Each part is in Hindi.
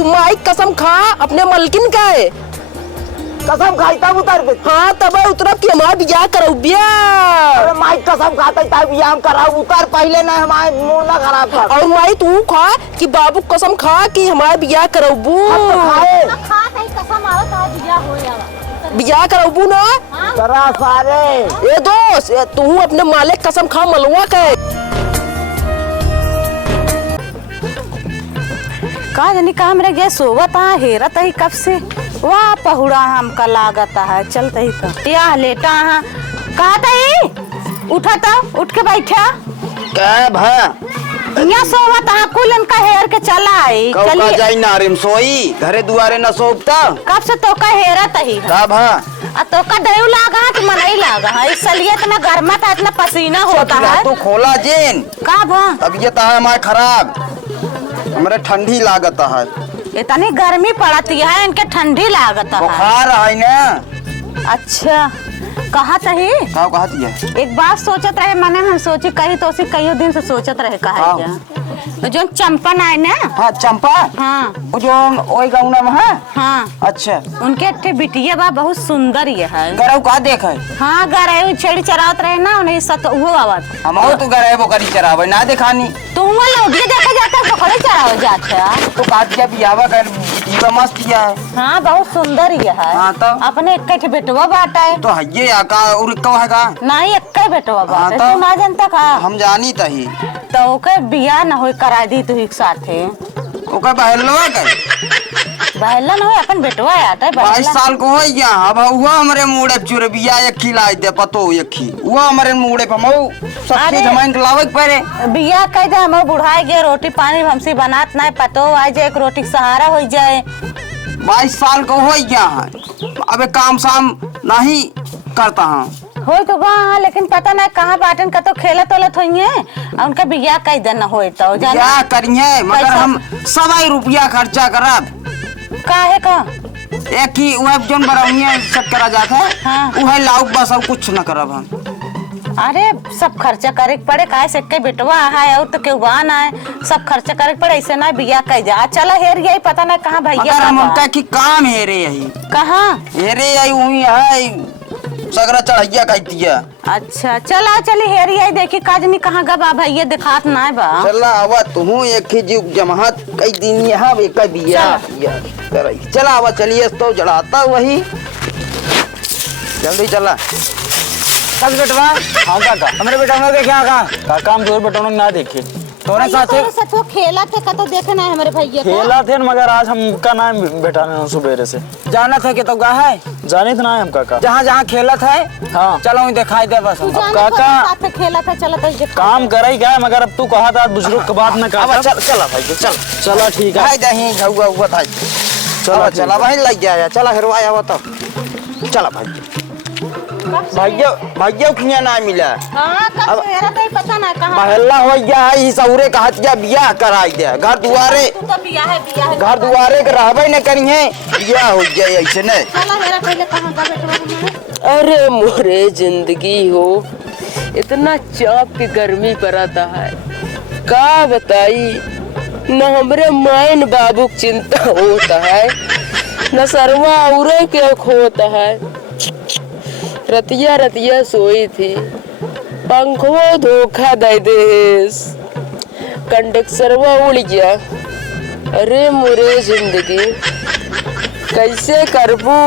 तुम माई कसम खा अपने मलकिन का है कसम खाई तब उतर पे। हाँ तब उतरब कि हमारा बियाह करो अरे माई कसम खाता तब बियाह कराऊ उतर पहले ना हमारे मुंह ना खराब कर। और माई तू खा कि बाबू कसम खा कि हमारा बियाह करबू बियाह करबू ना करा सारे। ये दोस्त तू अपने मालिक कसम खा मलुआ के का जानी का मेरे गए सोवत हेरत ही कब से वाह पहुड़ा हमका लागत है चलते ही तो या लेटा हाँ कहा था उठा था उठ के बैठा यहाँ सोवत कुल इनका हेर के चला आई चलिए जाई ना रिम सोई घरे दुआरे न सोपता कब से तो का हेरत ही कब तो का दयु लागा कि मनई लागा है इसलिए इतना गर्मा था इतना पसीना होता है तू खोला जेन कब तबीयत है हमारे खराब हमारे ठंडी लागत है इतनी गर्मी पड़ती है इनके ठंडी लागत है बुखार है ना। अच्छा कहा तही है एक बात सोचत रहे मने हम सोची कही तो उसी कई दिन से सोचत रहे कहा जो चंपन आए ना। हाँ चंपा हाँ जो ओई गौना में है। हाँ अच्छा उनके अट्ठे बिटिया बा बहुत सुंदर ये है गरऊ का देख है। हाँ गरऊ छेड़ी चरावत रहे ना उन्हें सत वो आवत हम तो गरऊ वो करी चरावे ना दिखानी तुम लोग ये देखे जाते तो खड़े चरावे जाते तो काट के बियावा कर ये मस्त किया है। हाँ बहुत सुंदर ये है। हाँ तो अपने एक बेटवा बाटा है तो ये आका और कौ है का नहीं एक बेटवा बाटा हाँ, तू ना जानता का हम जानी तही तो ओके बियाह न होई करा दी तू एक साथे ओके बहलवा कर बहला न हो अपन बेटवा आटा है 22 साल को हो गया अब हुआ हमरे मुड़े चुरे बिया एक खिलाई दे पतो एक खी हुआ हमरे मुड़े पे मऊ सब चीज हमारे लावे परे बियाह कह दे हम बुढ़ाई गए रोटी पानी हमसे बनात ना पतो आज एक रोटी सहारा हो जाए 22 साल को हो गया है अबे काम शाम नहीं करता हूँ हो तो गा लेकिन पता ना कहाँ बाटन का तो खेला तोलत होइए उनका बियाह कई दिन होई तो क्या करिए मगर हम 100 रुपया खर्चा करब काहे का एक ही वह जोन बरौनिया सब करा जाता है। हाँ। वह लाउ बस और कुछ न करब हम। अरे सब खर्चा करे पड़े काहे से के बेटवा है और तो केहू बान है सब खर्चा करे पड़े ऐसे ना बियाह कई जा चला हेर गई पता ना कहाँ भैया हम उनका की काम हेरे यही कहाँ हेरे यही वही है सगरा चढ़ैया कहती है। अच्छा चला चली हेरी आई देखी काजनी कहाँ गबा भैया दिखात ना है बा चला आवा तू एक ही जीव जमात कई दिन यहाँ एक बिया चला आवा चलिए तो जड़ाता वही जल्दी चला कब बेटवा हाँ काका हमारे बेटा ने देखा काका हम जोर बेटा ना देखे तोरे साथ तो खेला थे का तो देखना है हमारे भैया खेला थे मगर आज हमका नाम बेटा ने सुबेरे से जाना था कि तो गा है जाने तो ना है हम काका जहाँ जहाँ खेला था। हाँ चलो दिखाई दे बस अब काका खेला था चला तो काम कर ही गया मगर अब तू कहा था बुजुर्ग के बात न कर चला भाई चला ठीक है दही घुआ हुआ था चला चला भाई लग गया चला फिर आया हुआ तो चला भाई भैया भैया किया ना मिला अब पता ना कहाँ महल्ला हो गया है इस औरे का हथिया बियाह कराई दे घर दुआरे तो बियाह है घर दुआरे के रहबे न करी है बियाह हो जाए ऐसे न चला मेरा पहले कहाँ का बेटवा अरे मोरे जिंदगी हो इतना चाप की गर्मी पड़ता है का बताई न हमरे मायन बाबू की चिंता होता है न सरवा औरे के होता है रतिया रतिया सोई थी पंखो धोखा दे देस कंडक्टरवा उड़ गया। अरे मोरे जिंदगी कैसे करबू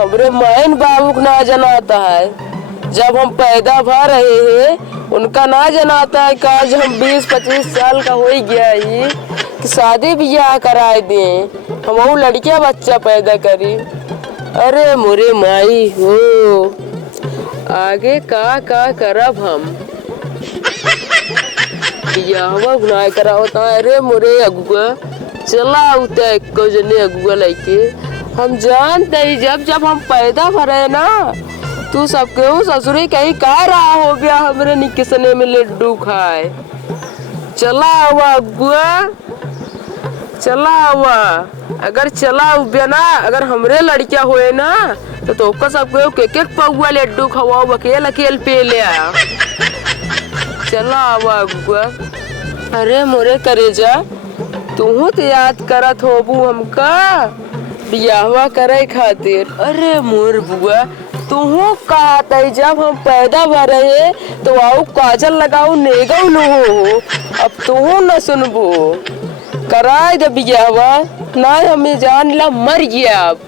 हमरे मायन बाबू को ना जनाता है जब हम पैदा भा रहे हैं उनका ना जनाता है कि आज हम 20-25 साल का हो गया ही कि शादी ब्याह कराए दें हम वो लड़कियां बच्चा पैदा करी। अरे मोरे माई हो आगे का करब हम बियाहवा गुनाह करा होता है। अरे मोरे अगुआ चला उते को जने अगुआ लेके हम जानते ही जब हम पैदा भरे ना तू सबके ससुरे कहीं कह रहा हो गया हमरे निकसने में लड्डू खाए। चला हुआ अगुआ चला हुआ अगर चला हुआ ना अगर हमरे लड़कियां हुए ना तो सबके एक पौआ लड्डू खवाओ अकेल पे ले आ। चला हुआ अगुआ अरे मोरे करेजा तू तो याद करत होबू हमका बियाहवा करे खातिर। अरे मोर बुआ तू कहत है जब हम पैदा भरे तो आओ काजल लगाओ नेगौ न हो, अब तू न सुनबो कराए दे बियाहवा ना हमें जान ला मर गया अब।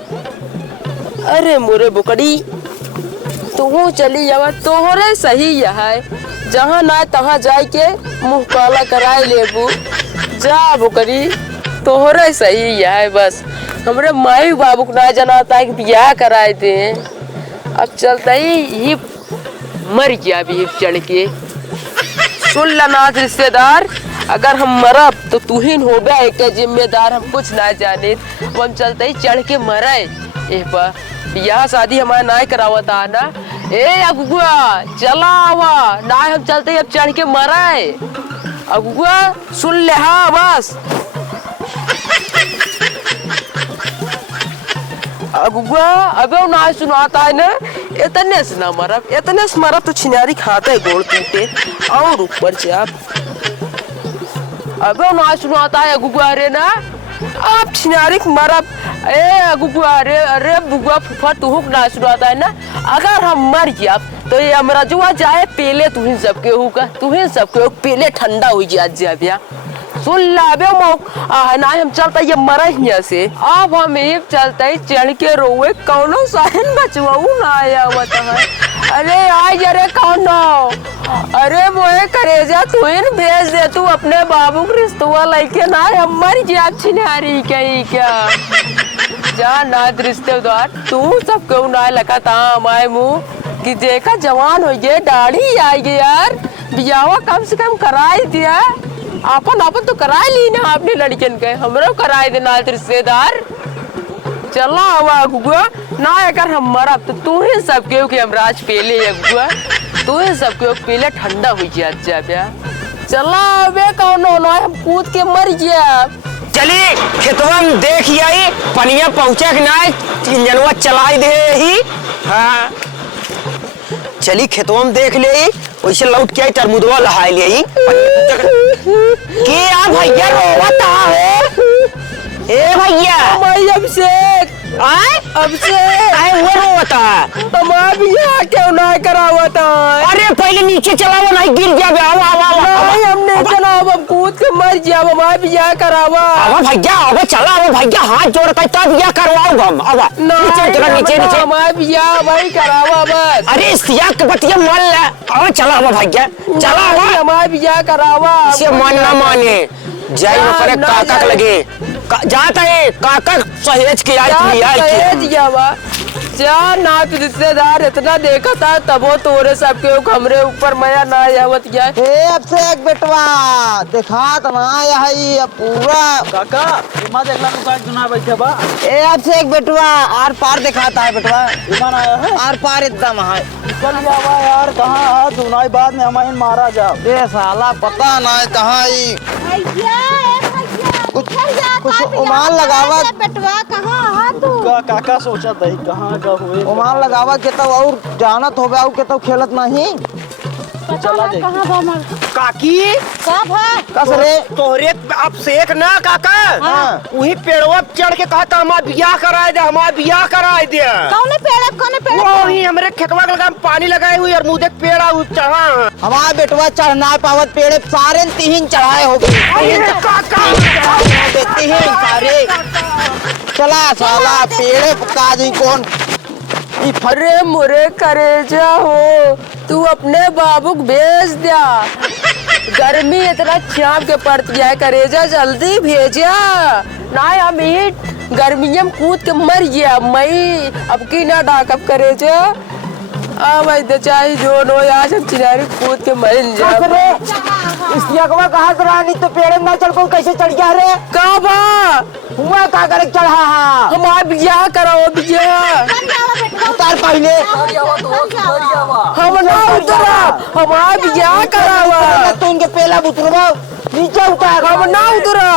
अरे मोरे बुकड़ी तू चली जावा तोहरे सही है, जहाँ ना तहाँ जाए के मुँह काला कराए लेबू। जा बुकड़ी तोहरे सही है, बस हमरे माई बाबू को ना जनाता है कि ब्याह कराए दे। अब चलता ही मर गया भी चढ़ के। सुन ला रिश्तेदार, अगर हम मरब तो तू ही हो गया एक जिम्मेदार, हम कुछ ना जाने। हम चलते ही चढ़ के मरे ब्याह शादी हमारा ना करावता ना। ए अगुआ चला आवा ना, हम चलते अब चढ़ के मरे। अगुआ सुन ले, हाँ बस अगुआ अबे ना सुनाता है ना, इतने से ना मरब, इतने से मरब तो छिनारी खाते गोड़ टूटे और ऊपर से आप। अबे ना सुनाता है अगुआ रे ना, आप छिनारी मरब। ए अगुआ रे, अरे बुआ फूफा तू ना सुनाता है ना, अगर हम मर गया तो ये हमारा जुआ जाए पहले तुहिन सबके होगा, तुहिन सबके पहले ठंडा हो जा। सुन लाबे ना हम चलते ये मरे यहाँ से। अब हम एक चलते चढ़ के रोए कौनो सहन बचवाऊ ना आया होता है। अरे आज अरे कौनो, अरे मोए करेजा तू इन भेज दे, तू अपने बाबू को रिश्तवा लेके ना, हम मर गया छिनारी कहीं क्या। जा ना रिश्तेदार तू सब क्यों ना लगाता हमारे मुँह कि देखा जवान हो गए, दाढ़ी आई गई यार, बियावा कम से कम कराई दिया। अपन तो कराए ली ना अपने लड़कियन के, हमरो कराए देना रिश्तेदार। चला हवा गुआ ना, अगर हम मरब तो तू ही सब के कि हम राज पहले गुआ, तू ही सब के पहले ठंडा हुई जा ब्या। चला बे कौन ना, हम कूद के मर गया। चली खेतवा में देख आई पनिया पहुँचे कि ना, इंजनवा चलाई दे ही। हाँ चली खेतवा में देख ले, वैसे लौट के आई तरमुदवा लहाई ले। क्या भैया रोवता हो? ए भैया अभिषेक वो रोवता हमारा बियाह क्यों ना करावता? अरे पहले नीचे चलाओ नहीं गिर जावे। नहीं हमने चला, अब कूद के मर जाओ, हमारा बियाह करावा। अब भैया अब चला, अब भैया हाथ जोड़ कर तब बियाह करवाओ हम। अब नीचे हमारा बियाह भाई करावा बस। अरे सिया के बतिया मान ले, अब चला अब भैया चला, हमारा बियाह करावा। इसे मन ना माने जाई न करे काका लगे जाता है, काका सहेज के आई जा ना रिश्तेदार इतना देखा था तब वो तोरे सबके हमरे ऊपर मया ना आवत गया। अब से एक बेटवा देखा ना यही पूरा काका इमा देखला तो काट दुना बैठे बा। अब से एक बेटवा आर पार दिखाता है बेटवा, ईमान आया है आर पार एकदम है। चल जावा यार, कहाँ है दुनाई बाद में हमारे मारा जा। ये साला पता ना कहाँ ही कुछ उमान लगावा। बेटवा कहाँ है तू? काका सोचा दही कहाँ का हुए उमान लगावा के तो और जानत हो गया के तो खेलत नहीं। चला देख काकी कब है? कस रे तोहरे अब सेक ना काका। हाँ। वही पेड़वा चढ़ के कहता हमारा बियाह कराए दे, हमारा बियाह कराए दे। कौन पेड़ वही हमरे खेतवा के लगा पानी लगाए हुई और मुँह पेड़ चढ़ा। हमारा बेटवा चढ़ना पावत पेड़ सारे तीन चढ़ाए हो गए सारे। चला साला पेड़ काजी कौन। अरे मुरे करेजा हो, तू अपने बाबू को भेज दिया, गर्मी इतना चाप के पड़ती है, करेजा जल्दी भेजा ना, हम गर्मियों में कूद के मर गया। मई अब की ना डाकब करेजा भाई चाहे जो नो आज हम चिनारी कूद के मर जाए। कहा रानी तो पेड़ में ना चढ़ को कैसे चढ़ गया रे? कहा हुआ का करे चढ़ा? हमारा बियाह कराओ, बियाह उतार पहले हम ना उतरा, हमारा बियाह करावा। तो उनके पहला उतरवा नीचे उतार। हम ना उतरा,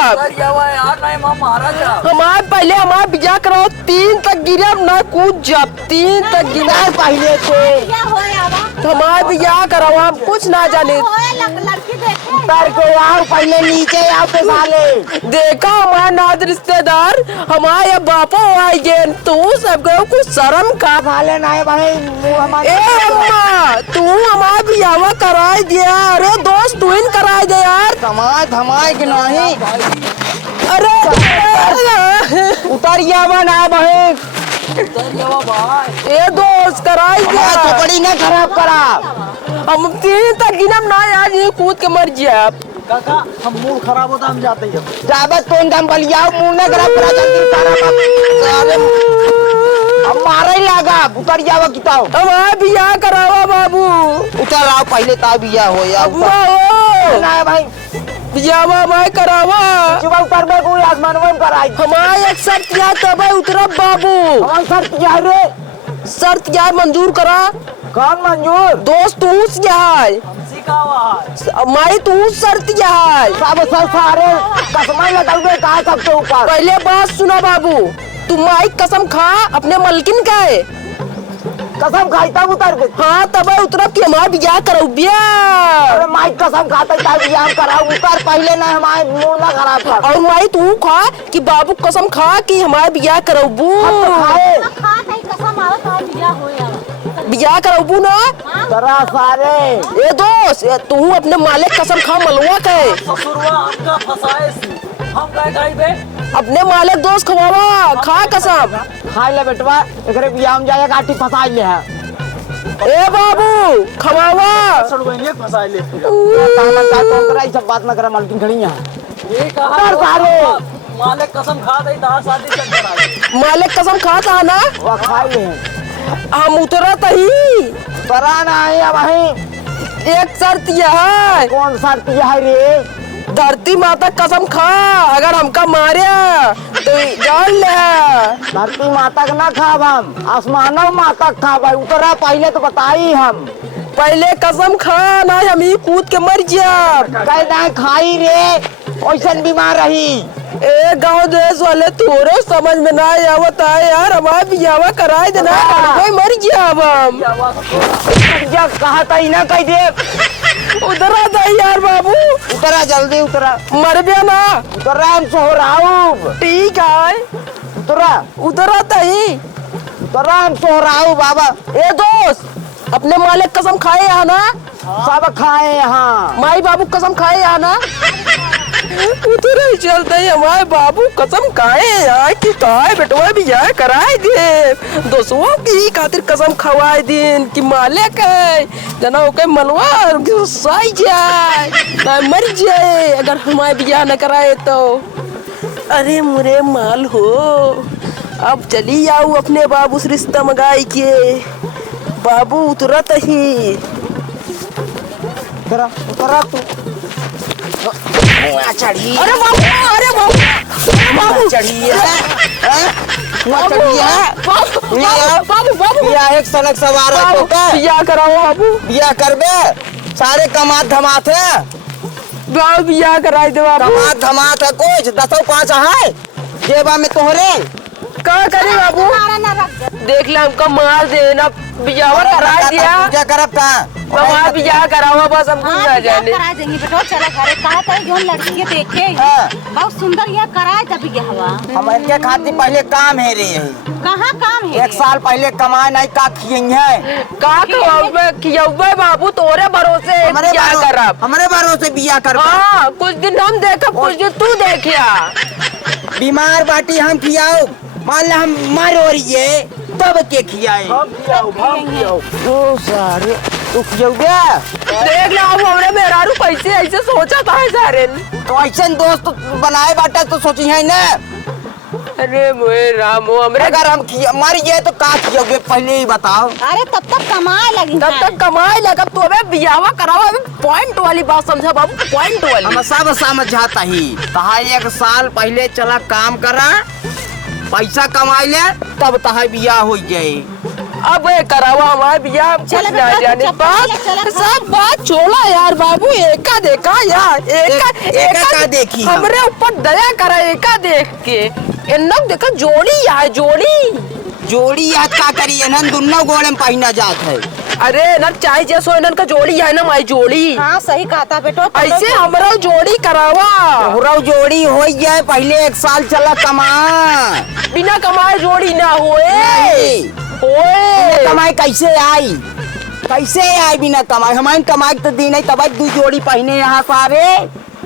हमारा पहले हमारा बियाह कराओ, 3 तक गिरे ना कूद जब 3 तक गिरा पहले तो क्या होया बा? हमारा बियाह कराओ, हम कुछ ना जाने। लड़की देखे उतर के आओ, पहले नीचे आओ पे साले। देखा हमारा नाद रिश्तेदार हमारे बापो आई गए, तू सबको कुछ शर्म का। साले ना है भाई, मुंह हमारे। ए अम्मा तू हमारा बियावा कराए दिया। अरे दोस्त तू इन कराए दे यार। समाज धमाए कि नहीं। अरे उतरिया ना भाई, ए दोस्त कराए दिया। चपड़ी ना खराब करा। हम तीन तक गिनम ना यार, ये कूद के मर जाए। काका हम मूड खराब होता हम जाते हैं। जाबत तो दम बलिया मुंह ना खराब करा, जल्दी उतारा। अब मारे लगा, उतर जावा किताओ। हमारा बियाह करावा बाबू। उतर आओ पहले, ता बिया हो या अम्मा ओ ना है भाई। बियावा मैं करावा। सुबह उतर में कोई आसमान में कराई। हमारा एक शर्त या तब उतरब बाबू। हमारी शर्त क्या रे? शर्त या मंजूर करा। कौन मंजूर? दोस्त तू क्या है? माई तू शर्त क्या है? सब सारे कसम लगे कहा सबके ऊपर। पहले बात सुना बाबू, तू माई कसम खा अपने मलकिन का है। कसम खाई तब उतर के। हाँ तब उतरब कि हमारा बियाह करो अरे माई कसम खाता था बियाह कराऊ। उतर पहले ना, हमारे मुंह ना खराब कर। और माई तू खा कि बाबू कसम खा कि हमारा बियाह करो बू। खाए कसम आओ तो बिया हो या बियाह करो बू ना। तरा सारे ए दोस्त तू अपने मालिक कसम खा मलुआ के। अपने मालिक दोस्त खवावा, खा कसम। खाई ले बेटवा, एकरे बियाह में जाए गाठी फंसा ले है। ए बाबू खवावा। फंसा ले तामन का तो करा, सब बात ना करा, मालकिन खड़ी है। उतर सारे। मालिक कसम खा दे ता शादी चल करा। मालिक कसम खाता ना। वो खाई ले हम उतरत ही। तरा ना है भाई। एक शर्त यह है, कौन शर्त है रे? धरती माता कसम खा अगर हमका मारिया तो जान ले। धरती माता का ना खाब हम, आसमानों माता का खाब। उतरा पहले तो बताई हम। पहले कसम खा ना हम ही कूद के मर जा। कह ना खाई रे, ऐसा बीमार रही। ए गांव देश वाले तोरे समझ में ना आवत है यार। हमारा बियाह कराए देना, कोई मर गया अब हम। जब कहा था ना कह दे। उधर आ जाए यार बाबू। उतरा जल्दी उतरा। मर गया ना। उतरा हम सो रहा हूँ। ठीक है उतरा उधर आता ही। उतरा हम सो रहा हूँ बाबा। ए दोस्त अपने मालिक कसम खाए यहाँ ना। सब खाए यहाँ। माई बाबू कसम खाए यहाँ ना। उधर ही चलते ही हमारे बाबू कसम खाए यहाँ की खाए बेटवा भी यहाँ कराए दे। दोस्तों की खातिर कसम खवाए दिन कि मालिक है जना ओके मनवा साई जाए ना मर जाए अगर हमारे बियाह न कराए तो। अरे मुरे माल हो, अब चली आओ अपने बाबू से रिश्ता मंगाई के। बाबू उतरत ही। उतरा उतरा तू। चढ़ी। अरे बाबू चढ़ी है। चढ़ी है। बाबू बाबू बिया एक सनक सवार है तो का? बियाह कराओ बाबू। बिया करबे, सारे कमात धमात है। बाबू बियाह कराई दे बाबू। कमात धमात है कुछ 10-5 है जेबा में तोहरे। क्या करे बाबू? देख ले हमका मार देना। बियाह करा दिया। क्या करब का? हमारा बियाह करावा बस हमको ना जाने। करा देंगे बेटा, चला घरे। कहा था जो लड़की देखे हाँ। बहुत सुंदर ये कराए तब ये हवा। हम इनके खातिर पहले काम है रे। कहाँ काम है? 1 साल पहले कमाए नहीं का खिएंगे। का खियावे बाबू तोरे भरोसे बियाह करब। हमारे भरोसे बिया कर। हाँ कुछ दिन हम देखब, कुछ दिन तू देखिया। बीमार बाटी हम खियाओ, मान ला हम मर हो रही तब के खियाए। ओ सारे तू खियाओगे। देख लो अब हमने मेहरारू कैसे ऐसे सोचा था सारे। तो ऐसे दोस्त बनाए बाटा तो सोची है ना। अरे मोए रामो हमरे अगर हम मर गए तो का खियाओगे पहले ही बताओ। अरे तब तक कमाए लगी। तब तक कमाए लगा। तो अबे बियाह करावा। अबे पॉइंट वाली बात समझा बाबू, पॉइंट वाली। हम सब समझाता ही कहा 1 साल पहले चला काम करा, पैसा कमाई ले तब तहा बियाह हो जाए। अब करावा हमारे बियाह चल ना जाने बात सब बात छोड़ा यार बाबू। एका देखा यार, एका का देखी हमरे ऊपर दया करा। एका देख के इन्नक देखा जोड़ी यार, जोड़ी जोड़ी याद का करी एनन दोनों गोड़े में पहिना जात है। अरे ना चाहे जैसो इनन का जोड़ी है ना माई जोड़ी, हाँ सही कहता बेटो। ऐसे हमरा जोड़ी करावा। तोहरा जोड़ी हो जाए पहले 1 साल चला कमा। बिना कमाए जोड़ी ना होए। नहीं। होए कमाई कैसे आई? कैसे आई बिना कमाई? हमारे कमाई तो दी नहीं, तब 2 जोड़ी पहने यहाँ सारे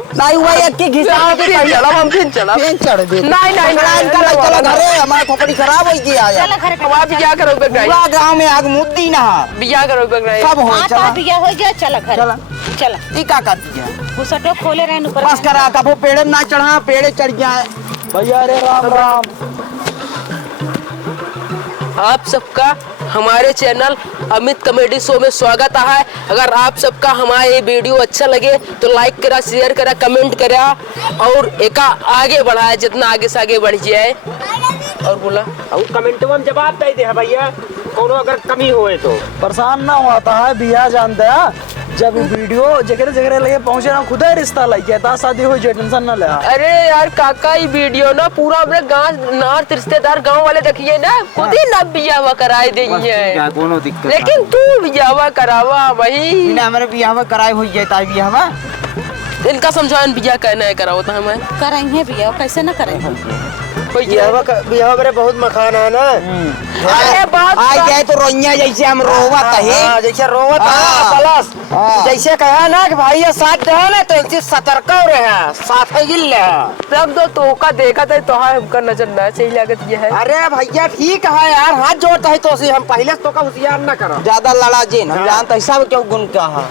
नहीं हुआ। एक की घिसा के पहले हम फिर चला पेन चढ़ दे। नहीं नहीं इनका चला घरे, हमारा खोपड़ी खराब हो गया चल घर पे आप बिया करो पे गई, पूरा गांव में आग मुद्दी ना बिया करो पे गई। सब हो हाँ चला। तो बिया हो गया, चल घर चला। चल। ई का करती है? घुसटो खोले रहे ऊपर। बस करा कबो पेड़ ना चढ़ा, पेड़े चढ़ जाए। भैया अरे राम राम। आप सबका हमारे चैनल अमित कॉमेडी शो में स्वागत है। अगर आप सबका हमारा ये वीडियो अच्छा लगे तो लाइक करा, शेयर करा, कमेंट करा और एका आगे बढ़ाया, जितना आगे से आगे बढ़ जाए। और बोला और कमेंटवा में जवाब दे दे भैया, कोनो अगर कमी होए तो। परेशान ना होता है बिया जानते है। जब वीडियो जगह जगह लगे पहुंचे ना, खुदा रिश्ता लग गया, शादी हो जाए, टेंशन ना ले। अरे यार काका ये वीडियो ना पूरा अपने गांव नार्थ रिश्तेदार गांव वाले देखिए ना, खुद ही ना बियावा कराए देंगे। कोनो दिक्कत लेकिन तू बियावा करावा वही बिना हमारे बियाह कराए हो जाता है बियाह। इनका समझान बिया कहना है कराओ तो हमें करेंगे बिया, कैसे ना करेंगे। बियाह मेरे बहुत मकान है ना। अरे बात आ जाए तो रोइया जैसे हम रोवत है। हाँ, जैसे रोवत हाँ। प्लस हाँ। जैसे कहा ना कि भाई ये साथ रहे ना तो एक चीज सतर्क रहे, साथ ही गिल रहे। तब दो तो का देखा था तो हाँ हमका नजर ना सही लागत ये है। अरे भैया ठीक है यार, हाथ जोड़ता है तो हम पहले तो का होशियार ना करो। ज्यादा लड़ा जे हम जानते सब क्यों गुण का है।